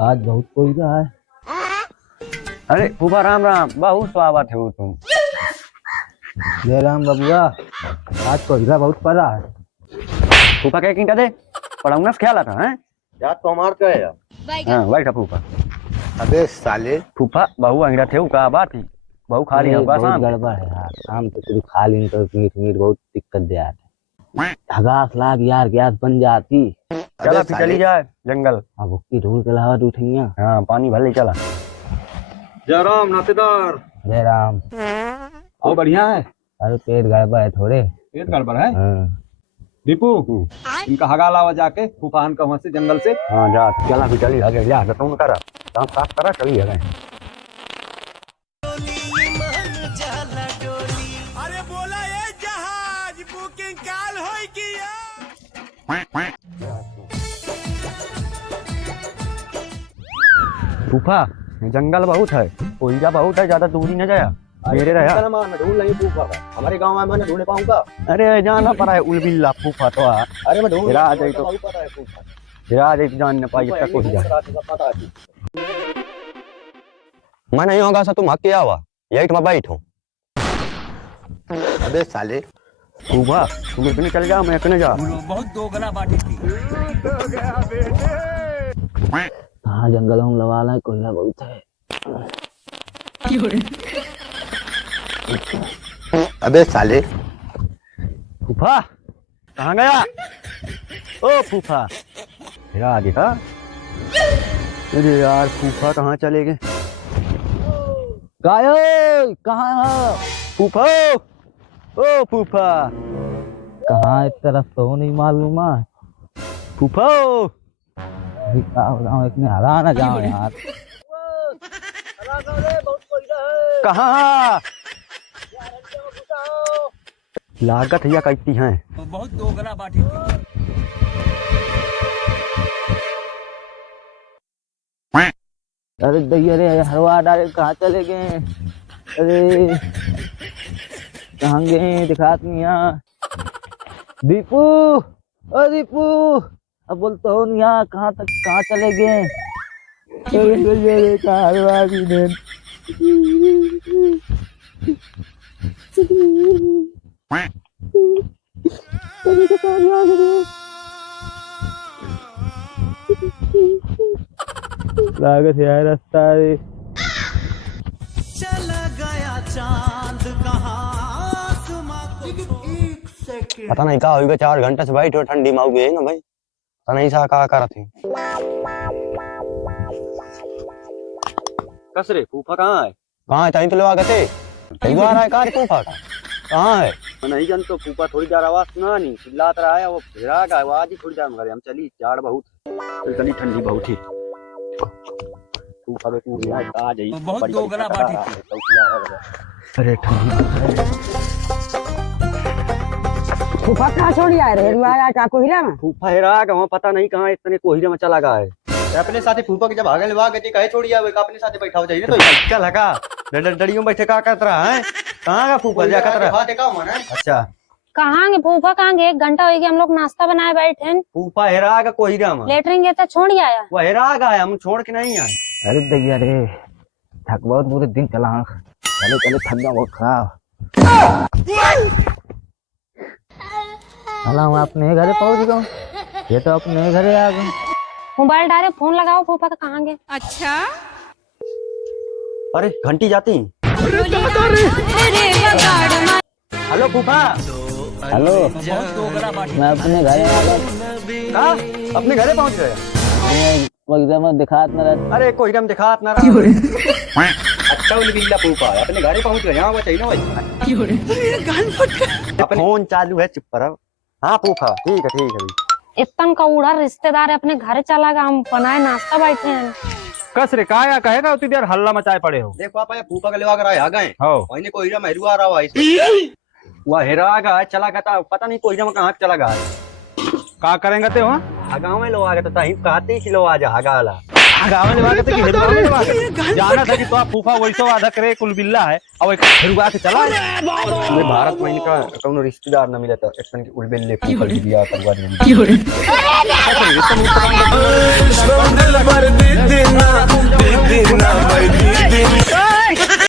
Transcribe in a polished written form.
आज बहुत कोई रहा है। अरे फूफा राम राम, बहुत स्वागत है वो तुम। जय राम बबुआ, आज कोयला बहुत पड़ा है। फूफा क्या कीटा दे पढ़ाऊंगा ख्याल आता है यार तो हमार क्या है यार। हाँ वही था फूफा। अबे साले फूफा बहू अंगड़ा थे का बात ही बहू खा रही है बहुत शाम गड़बड़ है यार, शाम तो तू खा ली तो मीट मीट बहुत दिक्कत दे आता है। हगास लाग यार, गैस बन जाती। चला फिर चली जाए जंगल। अब भुक्की ढूंढ के लावा उठेंगे। हाँ पानी भर ले चला। जय राम नातेदार। जय राम। और बढ़िया है। अरे पेट गड़बड़ है थोड़े। पेट गड़बड़ है। हाँ। दीपू इनका हगा लावा जाके फूफान का वहां से जंगल से। हाँ जा चला फिर चली आगे जा तुम करा दांत साफ करा चली गए। अरे बोला ये जहाज बुकिंग काल होई किया। फूफा जंगल बहुत है, कोयला बहुत है, ज्यादा दूरी न जाया मेरे रहा। मैं ढूंढ नहीं फूफा का, हमारे गांव में मैं ढूंढ पाऊंगा। अरे जाना पड़ा है उलबिल्ला फूफा तो अरे मैं ढूंढ फिर आ जाई तो पता है फूफा। फिर आ जाई तो जान न पाई तक हो जाए। मैं नहीं होगा सा तुम हक किया हुआ यही तुम बैठो। अबे साले फूफा तुम इतने चल जा मैं इतने जा। बहुत दोगला बाटी थी। हाँ जंगलों में लवा ला, कोयला बहुत है। अबे साले फूफा कहाँ गया? ओ फूफा फिर आ देखा। अरे यार फूफा कहाँ चले गए? गायो कहाँ है? फूफा ओ फूफा कहाँ इस तरफ तो नहीं मालूम है। फूफा अभी क्या हो रहा हूँ, इतने हरा ना जाओ यार। कहाँ लागत या कहती हैं। बहुत दोगला बाटी थी। अरे दैया रे हरवा डाले कहाँ चले गए? अरे कहाँ गए दिखात नहीं यहाँ। दीपू ओ दीपू, अब बोलता हो नहीं यहाँ, कहाँ तक कहाँ चले गए? अरे दैया रे कहाँ हरवा भी ने। लागत है रास्ता रे। चला गया चांद कहाँ पता नहीं क्या होगा 4 घंटे से बैठो ठंडी में गए ना भाई। पता नहीं सा क्या कर रहे थे। कसरे फूफा कहाँ है? कहाँ है? तो लोग आ गए कई बार आए कार फूफा का कहाँ है? मैं नहीं जानता। फूफा थोड़ी देर आवाज सुना नहीं चिल्लात रहा है वो फिर आ गया। वो आज ही थोड़ी देर में हम चली जाड़ बहुत चली ठंडी बहुत ही। फूफा बेटी आ जाई बहुत दोगला बाटी थी। अरे ठंडी फूफा कहाँ छोड़ आए रे? रुआया का कोहिरा में? फूफा हेरा गया पता नहीं कहाँ इतने कोहिरे में चला गया है। अपने साथी फूफा के जब आगे लगा गए कहे छोड़ी आवे का अपने साथे बैठा हो जाइए तो क्या लगा डड़ियों बैठे क्या कर रहा है? कहाँ का फूफा जा कर रहा? हां देखा मैंने। अच्छा कहाँ गे फूफा? कहाँ गे? 1 घंटा हो गया, हम लोग नाश्ता बनाए बैठे हैं। फूफा हेरा गया कोहिरा में। लेटरिन गया था छोड़ आया। वो हेरा गया हम छोड़ के नहीं आए। अरे दैया रे थक बहुत पूरे दिन चला। चले चले थक गया बहुत खराब। अला मैं अपने घरे पहुंच गया। ये तो अपने घरे आ गए। मोबाइल डाले फोन लगाओ फूफा का कहाँ गे? अच्छा अरे घंटी जाती। हेलो फूफा। हेलो बहुत दोगला बाटी। मैं अपने घरे आ गया। कहाँ अपने घरे पहुंच गए? एकदम दिखात न रहा। अरे कोहिरा में दिखात ना रहा। अच्छा उलबिल्ला फूफा अपने घर पहुंच गए। यहां चाहिए ना भाई। फोन चालू है चुप रहो। हाँ फूफा ठीक है ठीक है। इतन का उड़ा रिश्तेदार अपने घर चला गया, हम बनाए नाश्ता बैठे हैं। कस रे काया कहेगा उतनी देर हल्ला मचाए पड़े हो। देख पापा ये फूफा के लेवा कर आ गए। हो वही ने कोहिरा में रुआ रहा है। वह हेरा गया चला गया था पता नहीं कोहिरा में कहाँ चला गया। का करेंगे ते वहाँ? गाँव में लोग आ गए तो तही कहते ही लो आ जा गाला। गाँव में लगा के जाना था कि तो फूफा वैसो आधा करे कुलबिल्ला है और एक रुआ के चला। ये भारत में इनका कोनो रिश्तेदार न मिले तो एक उलबिल्ले फूफा दिया करवा देंगे।